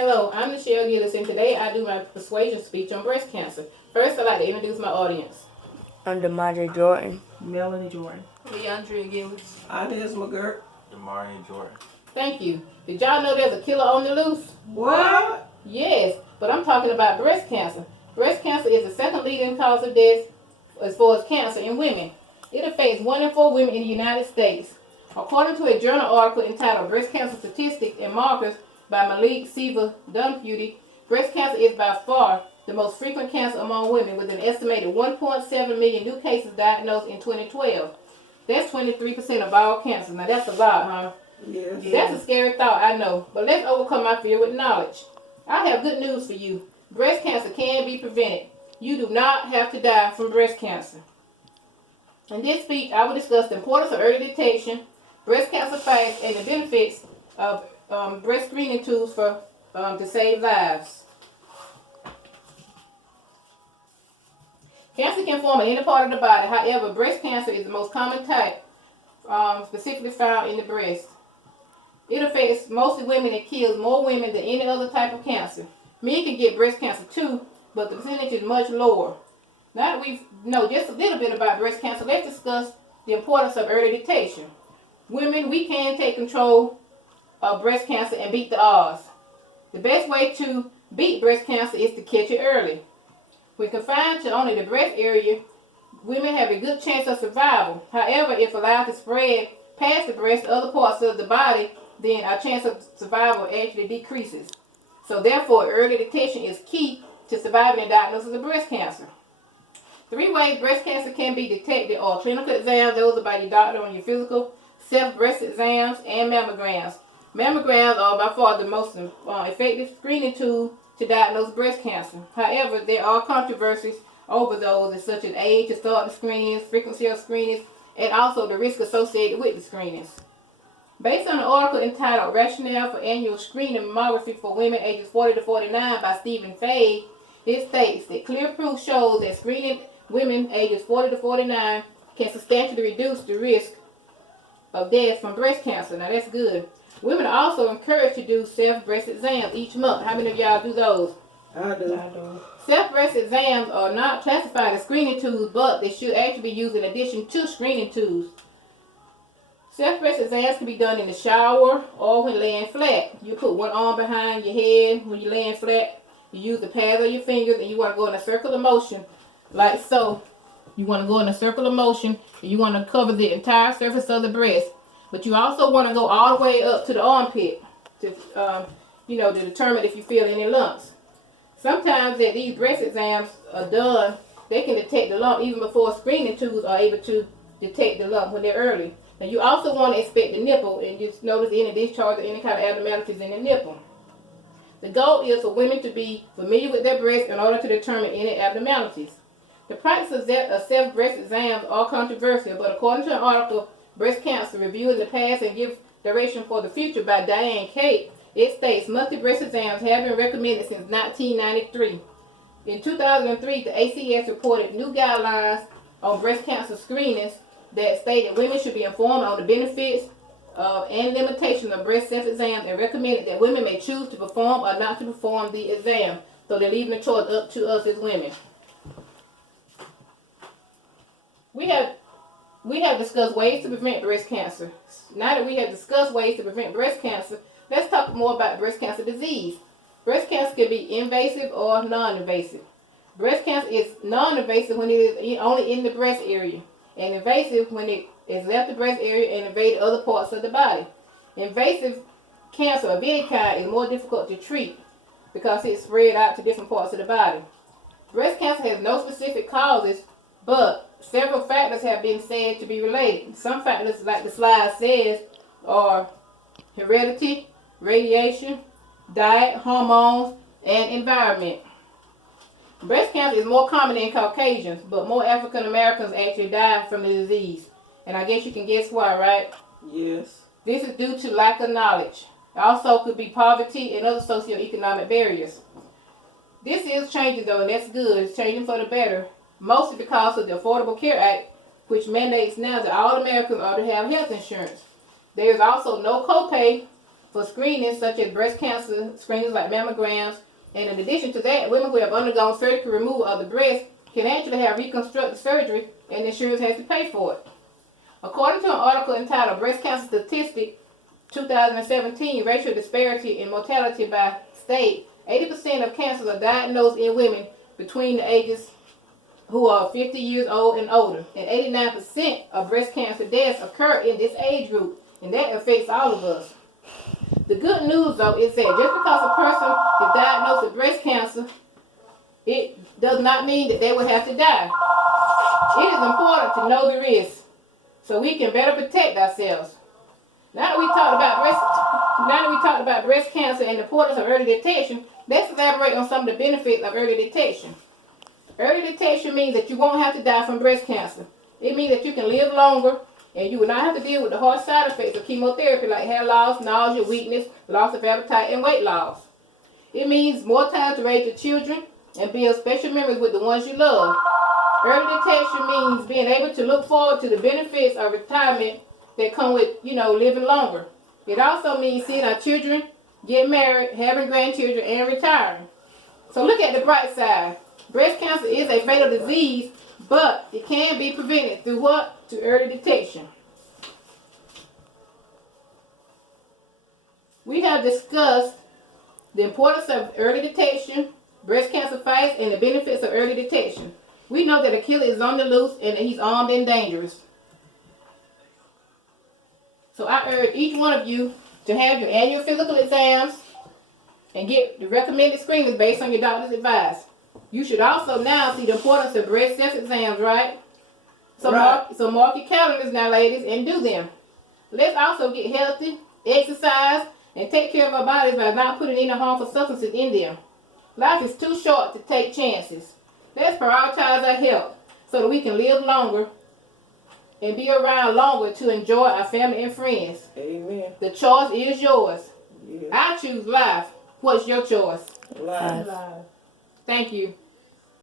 Hello, I'm Michelle Gillis, and today I do my persuasion speech on breast cancer. First, I'd like to introduce my audience. I'm DeMondre Jordan. Melanie Jordan. Leandria Gillis. Inez McGirt. Damari Jordan. Thank you. Did y'all know there's a killer on the loose? What? Yes, but I'm talking about breast cancer. Breast cancer is the second leading cause of death as far as cancer in women. It affects 1 in 4 women in the United States. According to a journal article entitled Breast Cancer Statistics and Markers by Malik Siva Dunfuty, breast cancer is by far the most frequent cancer among women, with an estimated 1.7 million new cases diagnosed in 2012. That's 23% of all cancers. Now that's a lot, huh? Yes. That's a scary thought, I know. But let's overcome our fear with knowledge. I have good news for you. Breast cancer can be prevented. You do not have to die from breast cancer. In this speech, I will discuss the importance of early detection, breast cancer facts, and the benefits of breast screening tools to save lives. Cancer can form in any part of the body. However, breast cancer is the most common type, specifically found in the breast. It affects mostly women and kills more women than any other type of cancer. Men can get breast cancer too, but the percentage is much lower. Now that we know just a little bit about breast cancer, let's discuss the importance of early detection. Women, we can take control of breast cancer and beat the odds. The best way to beat breast cancer is to catch it early. When confined to only the breast area, women have a good chance of survival. However, if allowed to spread past the breast to other parts of the body, then our chance of survival actually decreases. So therefore, early detection is key to surviving and diagnosis of breast cancer. 3 ways breast cancer can be detected are clinical exams, those are by your doctor on your physical, self-breast exams, and mammograms. Mammograms are by far the most effective screening tool to diagnose breast cancer. However, there are controversies over those, such as age to start the screenings, frequency of screenings, and also the risk associated with the screenings. Based on an article entitled Rationale for Annual Screening Mammography for Women Ages 40 to 49 by Stephen Fay, it states that clear proof shows that screening women ages 40 to 49 can substantially reduce the risk of death from breast cancer. Now that's good. Women are also encouraged to do self-breast exams each month. How many of y'all do those? I do. Self-breast exams are not classified as screening tools, but they should actually be used in addition to screening tools. Self-breast exams can be done in the shower or when laying flat. You put one arm behind your head when you're laying flat. You use the pads of your fingers and you want to go in a circular motion like so. You want to go in a circular motion and you want to cover the entire surface of the breast. But you also want to go all the way up to the armpit to, to determine if you feel any lumps. Sometimes that these breast exams are done, they can detect the lump even before screening tools are able to detect the lump when they're early. Now you also want to inspect the nipple and just notice any discharge or any kind of abnormalities in the nipple. The goal is for women to be familiar with their breast in order to determine any abnormalities. The practice of self-breast exams are controversial, but according to an article, Breast Cancer Review in the Past and Give Direction for the Future by Diane Kate, it states monthly breast exams have been recommended since 1993. In 2003, the ACS reported new guidelines on breast cancer screenings that stated women should be informed on the benefits and limitations of breast self-exams and recommended that women may choose to perform or not to perform the exam. So they're leaving the choice up to us as women. We have discussed ways to prevent breast cancer. Now that we have discussed ways to prevent breast cancer, let's talk more about breast cancer disease. Breast cancer can be invasive or non-invasive. Breast cancer is non-invasive when it is only in the breast area, and invasive when it has left the breast area and invaded other parts of the body. Invasive cancer of any kind is more difficult to treat because it's spread out to different parts of the body. Breast cancer has no specific causes, but several factors have been said to be related. Some factors, like the slide says, are heredity, radiation, diet, hormones, and environment. Breast cancer is more common in Caucasians, but more African Americans actually die from the disease. And I guess you can guess why, right? Yes. This is due to lack of knowledge. It also could be poverty and other socioeconomic barriers. This is changing though, and that's good. It's changing for the better, mostly because of the Affordable Care Act, which mandates now that all Americans ought to have health insurance. There is also no copay for screenings such as breast cancer screenings like mammograms. And in addition to that, women who have undergone surgical removal of the breast can actually have reconstructive surgery, and insurance has to pay for it. According to an article entitled Breast Cancer Statistics 2017, Racial Disparity in Mortality by State, 80% of cancers are diagnosed in women between the ages who are 50 years old and older, and 89% of breast cancer deaths occur in this age group, and that affects all of us. The good news, though, is that just because a person is diagnosed with breast cancer, it does not mean that they will have to die. It is important to know the risks so we can better protect ourselves. Now that we talked about breast cancer and the importance of early detection, let's elaborate on some of the benefits of early detection. Early detection means that you won't have to die from breast cancer. It means that you can live longer, and you will not have to deal with the harsh side effects of chemotherapy like hair loss, nausea, weakness, loss of appetite, and weight loss. It means more time to raise your children and build special memories with the ones you love. Early detection means being able to look forward to the benefits of retirement that come with, living longer. It also means seeing our children get married, having grandchildren, and retiring. So look at the bright side. Breast cancer is a fatal disease, but it can be prevented through what? To early detection. We have discussed the importance of early detection, breast cancer fights, and the benefits of early detection. We know that a killer is on the loose and that he's armed and dangerous. So I urge each one of you to have your annual physical exams and get the recommended screenings based on your doctor's advice. You should also now see the importance of breast self-exams, right? So mark your calendars now, ladies, and do them. Let's also get healthy, exercise, and take care of our bodies by not putting any harmful substances in them. Life is too short to take chances. Let's prioritize our health so that we can live longer and be around longer to enjoy our family and friends. Amen. The choice is yours. Yeah. I choose life. What's your choice? Life. Thank you.